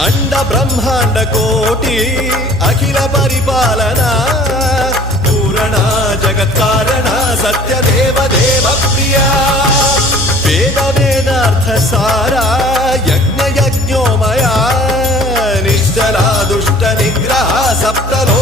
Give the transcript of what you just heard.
अंड ब्रह्मांड कोटि अखिल परिपालना पूरणा जगत्कारणा सत्यदेव देव प्रिया वेद वेदार्थ सारा यज्ञ यज्ञोमया निश्चला दुष्ट निग्रह सप्तलो